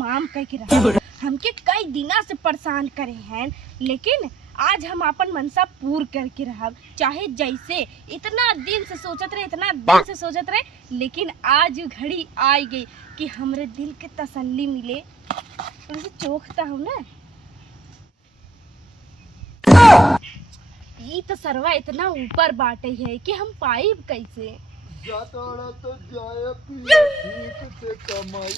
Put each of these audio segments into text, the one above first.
तमाम कह के रहा हमके कई दिना से परेशान करे हैं, लेकिन आज हम अपन मनसा पूर्ण करके रहा। चाहे जैसे इतना दिन से सोचत रहे, लेकिन आज घड़ी आई गई कि हमरे दिल के तसल्ली मिले। तो चौकता हूँ ना, ये तो सरवा इतना ऊपर बाटे है कि हम पाइब कैसे। तो जाए ठीक से कमाई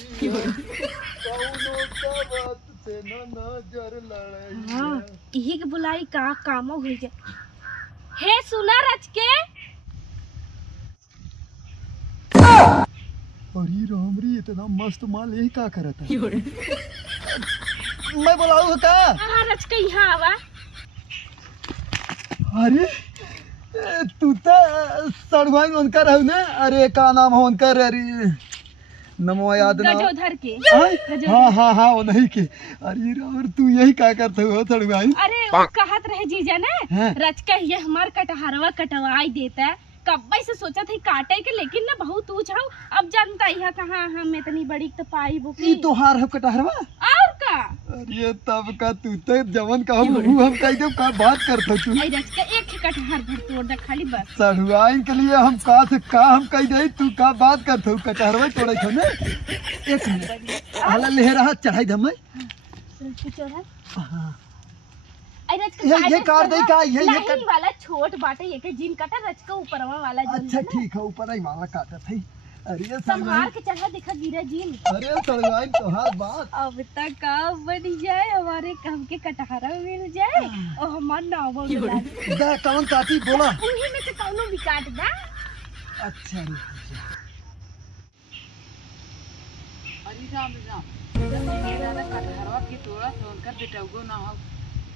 से नजर लड़ाई। हाँ, यही के बुलाई का कामो हो जाए। हे सुना रच के, अरे रामरी इतना मस्त माल यही का करता है। मैं बुलाऊ का? हाँ रच के यहाँ आवा। अरे तू तो सड़वाई उनका रहू ना। अरे का नाम हो उनका? अरे नमो याद ना गजोधर के। हाँ वो नहीं के। अरे राम तू यही का करते हो सड़वाई? अरे कहत रहे जीजा ना रच के ये हमार कटहरवा कटवाई देता है। कब्बे से सोचा था काटे के, लेकिन ना बहुत ऊंचाऊ। अब जानता है कहाँ हम इतनी बड़ी तो पाई बुकी। तो हार है कटहरवा और का? अरे तब का तू तो जवन का हम कह दे का बात करते तू। आई रच के एक ही कटहर भर तोड़ दे खाली बस। सड़वाई के लिए हम का से का हम कह दे, तू का बात करते हो? कटहरवा तोड़े थे ना। एक मिनट हला ले रहा चढ़ाई धम हां ये काट दे का? ये कट वाला छोट बाटे, ये के जिन कटा रच के ऊपरवा वाला जिन। अच्छा ठीक है, ऊपर ही वाला काटा था। अरे संभाल के चढ़ा दिखा गिरा जिन। अरे सड़वाई तोहार बात अब तक का बन जाए, हमारे काम के कटहरा मिल जाए और हमार नाव मिला दा कौन काटी बोला? उन्हीं में से कौनो भी काट दा। अच्छा रे अरे राम मेरा कटहरवा की तोड़ा तो उनका बेटौगो ना हो।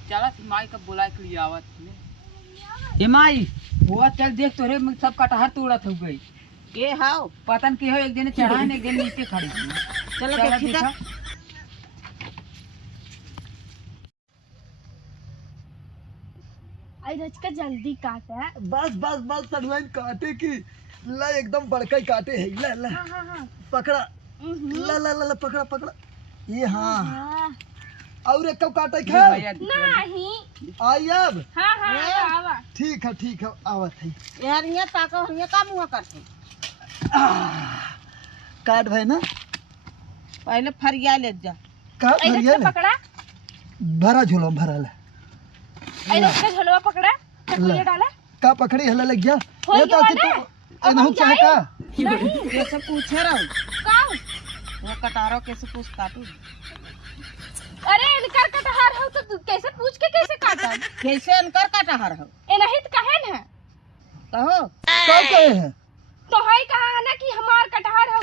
चला माई का बुला के लिए आवत ने। ए माई वो चल देख तोरे सब कटहर तोड़त हो गई। ए हाउ पतन की हो, एक दिन चढ़ा ने एक दिन नीचे खड़ी। चलो देखा आई रच का जल्दी काटा। बस सड़वाई काटे की ला एकदम बड़का ही काटे है। ला ला हाँ पकड़ा। ला ला ला पकड़ा ये। हाँ और एक कब काटे के नहीं आई अब। हाँ आवा। ठीक है आवत है यार। ये ताको ये का मुंह करते काट भाई ना। पहले फरिया ले जा। का फरिया ले पकड़ा भरा झोलो भरा ले। आई रच का झोलवा पकड़ा चकलिया डाला का पकड़ी हला लग गया। ये तो एनहु चाहे का कैसे पूछे रहो का वो कटारो कैसे पूछ काटू? अरे इनकर कटहर हो तो तू कैसे पूछ के कैसे काटा? कैसे इनकर कटहर हो? ए नहीं तो कहे न कहो का कहे है? तो हाई कहा है ना कि हमार कटहर हो।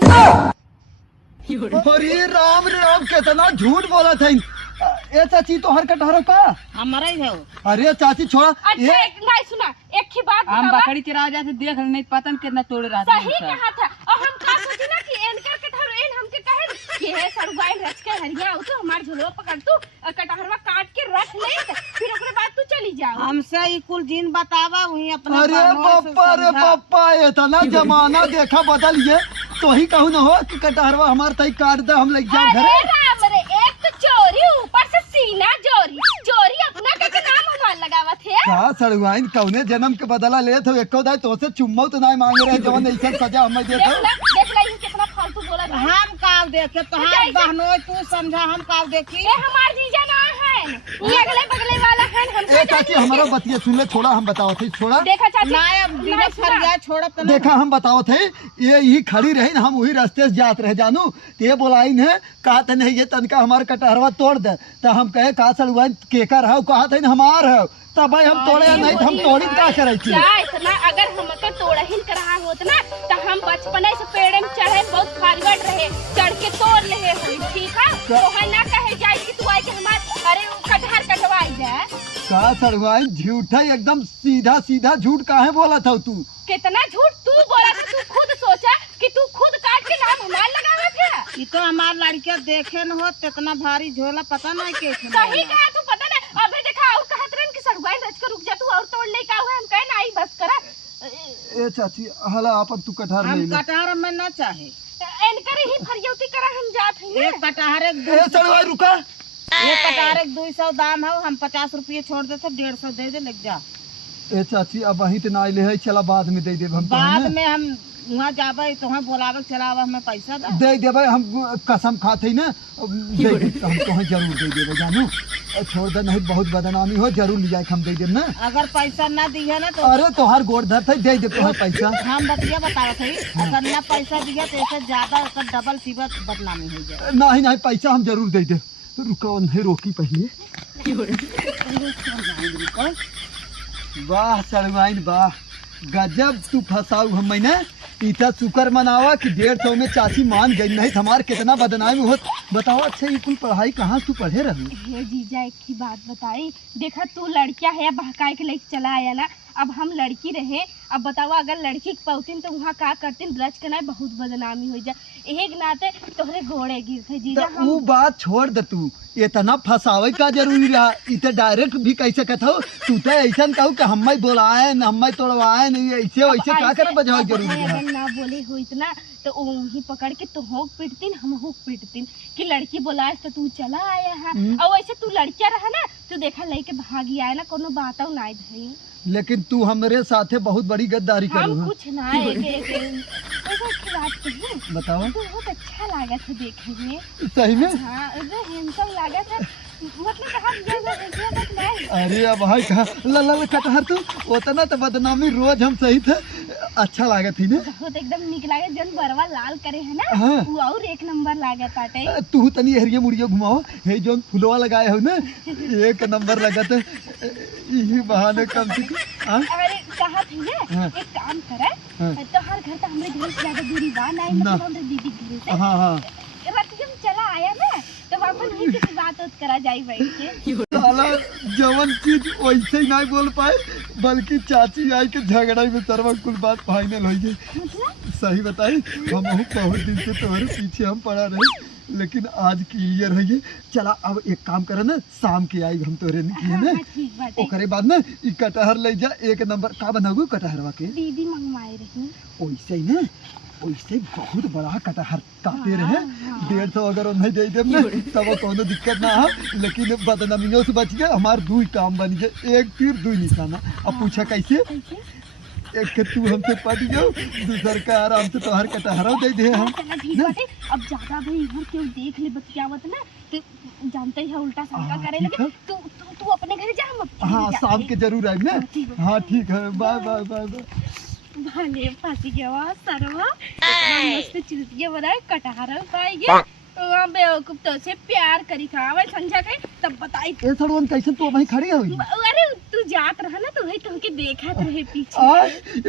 अरे राम कितना झूठ बोला था। ए चाची तो हर कटहरो का हमारा ही है। अरे चाची छोड़ा। अच्छा एक नहीं सुना, एक ही बात हम बतावा। बकरी चरा जाते देख नहीं पतन कितना तोड़ रहा सही कहा था। और हम का सोचे ना कि इनकर कटहर इन हमके कहे कि है सड़वाई रच के हरिया हो तो हमार झोलवा पकड़ तू और कटहरवा काट के रख ले, फिर ओकरे बाद तू चली जाओ। हमसे ई कुल जीन बतावा वही अपना। अरे पप्पा इतना जमाना देखा बदल ये तो ही कहूँ ना हो कि कटहरवा हमारे तई काट दे हम लग जाओ घरे। राम रे एक तो चोरी ऊपर से सीना चोरी अपना के नाम हमार लगावत है। का सड़वाइन कौने जन्म के बदला ले तो एको दाई तो से चुम्मा तो नहीं मांग रहे जवन ऐसा सजा हमें दे। देख ला ये कितना फालतू बोला। हम काव देखे तो हां बहनोई तू समझा हम काव देखी। ये हमार जीजा ना है, ये अगले बगले वाला है। हम ए चाची हमारा बतिया सुन ले, छोड़ा हम बताओ थे। छोड़ा देखा चाची ना अब बिना फरिया छोड़ त देखा हम बताओ थे ये यही खड़ी रही ना, हम वही रास्ते से जात रहे जानू ते बोलाई है कहा था नहीं ये तनका हमारे कटहरवा तोड़ दे तो हम कहे का सड़वाई केकर है कहा था हमार है तब भाई हम तोड़े नहीं तो हम तोड़ी का करे थी। क्या इतना अगर हमके तोड़हिन करहा होत ना तो हम बचपने से पेड़ में चढ़े बहुत फारवर्ड रहे, चढ़ के तोड़ ले हुई। ठीक है तो है ना कहे जाए कि तू आई के हमार अरे कटहर कटवाई दे। का सड़वाई झूठा एकदम सीधा झूठ काहे बोला था तू? कितना झूठ तू बोला था। तू खुद सोचा कि तू खुद काट के नाम हमार लगावा था। ई तो हमार लड़कियां देखे न हो कितना भारी झोला पता नहीं कैसे। सही कहा तू पता ना। अबे देखा और कहत रहन कि सड़वाई रच के रुक जा तू और तोड़ ले का हुआ। हम कहे ना आई बस करा। ए चाची हला अपन तू कटहर हम ले ले। कटहर में ना चाहे। इनकर ही फरियौती करा हम जात हैं एक कटहर एक ए सड़वाई रुका। एक कटहर एक 200 दाम है, हम 50 रुपये छोड़ देते, 150 दे दे, लग जा। ए चाची अब वहीं तो ना ले है, चला बाद में दे देब हम तो बाद में हम वहाँ जाबे तो हम बोलावे चलावे, हमें पैसा दे दे देबै। हम कसम खाते ही ना दे देब, हम तो जरूर दे देबै जानू। छोड़ दे, नहीं बहुत बदनामी हो, जरूर ले जाए हम दे देब ना। अगर पैसा ना दिया ना तो अरे तोहार गोड़ धर थे, दे दे तोहार पैसा। हम बतिया बतावत है, अगर ना पैसा दिया तो इससे ज्यादा डबल सिबत बदनामी हो जाए। नहीं नहीं पैसा हम जरूर दे दे। रुको नहीं रोकी पहले। वाह सड़वाइन वाह, गजब तू फसाऊ हम ना। इतना शुक्र मनावा कि 150 में चाची मान गई, नहीं हमार कितना बदनामी होत। बताओ अच्छा ये कुल पढ़ाई कहाँ तू पढ़े रही? हे जीजा एक ही बात बताई, देखा तू लड़किया है बहकाए के लेके चला आया ना, अब हम लड़की रहे, अब बताओ अगर लड़की के पौतीन तो वहाँ का करतीन, ब्रज के ना बहुत बदनामी हो जाए। एक नाते तोहरे घोड़े गिरते जीजा। तो वो बात छोड़ दे, तू इतना फसावे का जरूरी रहा? इतना डायरेक्ट भी कह सकत हो तू तो ऐसा कहू कि हम बोलाए न हम तोड़वाए नहीं, ऐसे वैसे का करे बजाओ जरूरी रहा? अगर ना बोले हो इतना तो वही पकड़ के तो होक पीटतीन, हम होक पीटतीन कि लड़की बोलाए तो तू चला आया है। और वैसे तू लड़किया रहा ना, तू देखा लेके भागी आया ना, कोनो बात ना भाई। लेकिन तू हमारे साथे बहुत बड़ी गद्दारी करू हम है। कुछ ना बात कही, बताओ। तू बहुत अच्छा लगा था देखे में। सही में? हाँ हैंडसम लगा था, मतलब कहाँ नहीं। अरे अब भाई कहा ला कटहर तू उतना तो बदनामी रोज हम सही थे, अच्छा लागत थी ना? बहुत एकदम निक लागे, जन बरवा लाल करे है ना, हाँ। वो और एक नंबर लागे पाटे। तू तनी हरिया मुड़िया घुमाओ, हे जो फुलवा लगाए हो ना, एक नंबर लगत है। यही बहाने कम से कम। हाँ? अरे कहा थी ना, हाँ। एक काम करे, हाँ। तो हर घर तो हमरे घर से ज्यादा दूरी बा नहीं, ना। मतलब हमरे दीदी घर से हाँ हाँ रतियम चला आया ना, तो वापस वही किसी बात करा जाई बैठ के। साला जवन चीज वैसे ही नहीं बोल पाए, बल्कि चाची आई के झगड़ा में सर्वा कुल बात फाइनल हो गई। मतलब सही बताई, हम बहुत दिन से तुम्हारे पीछे हम पड़ा रहे, लेकिन आज क्लियर है ये। चला अब एक काम करे ना, शाम के आई हम तोरे निकली हाँ, ना, हाँ, ठीक बात है। ओकरे बाद ना ई कटहर ले जा, एक नंबर का बनाऊ कटहरवा के। दीदी मंगवाए रही। वैसे ही ना, वैसे बहुत बड़ा कटहर काटे रहे। हाँ। 150 अगर नहीं दे देब ना तब कोनो दिक्कत ना हो, लेकिन बदनामियों से बच गए। हमार 2 काम बन गए, एक तीर 2 निशाना। अब पूछा कैसे? कैसे? एक के तू हमसे पट जाओ, दूसर का आराम से तोहर कटहरा दे दे हम। चला ठीक बाटे, अब ज्यादा भाई इधर क्यों देख ले बतियावत ना, तो जानते ही है उल्टा शंका हाँ, करे ठीक लगे। है। तू अपने घर जा, हम अपने हाँ घर जा शाम रहे। के जरूर आए ना। ठीक है। हाँ ठीक है, बाय बाय बाय बाय। भले फांसी के आवाज सरवा मस्त चूतिया बनाए कटहर पाएगे। वहाँ बेवकूफ तो से प्यार करी खावे संझा के तब बताई। ए सड़वन कैसे तू वहीं खड़ी है? अरे तू जात रहा ना तो वही तुमके देखत रहे पीछे। आ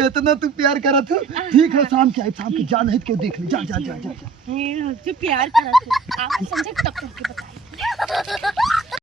इतना तू प्यार करत हो? ठीक है शाम के आए, शाम के जा नहीं तो क्यों देख ले, जा जा जा जा, जा। हमसे प्यार करत है। आप संझा तब करके बताई।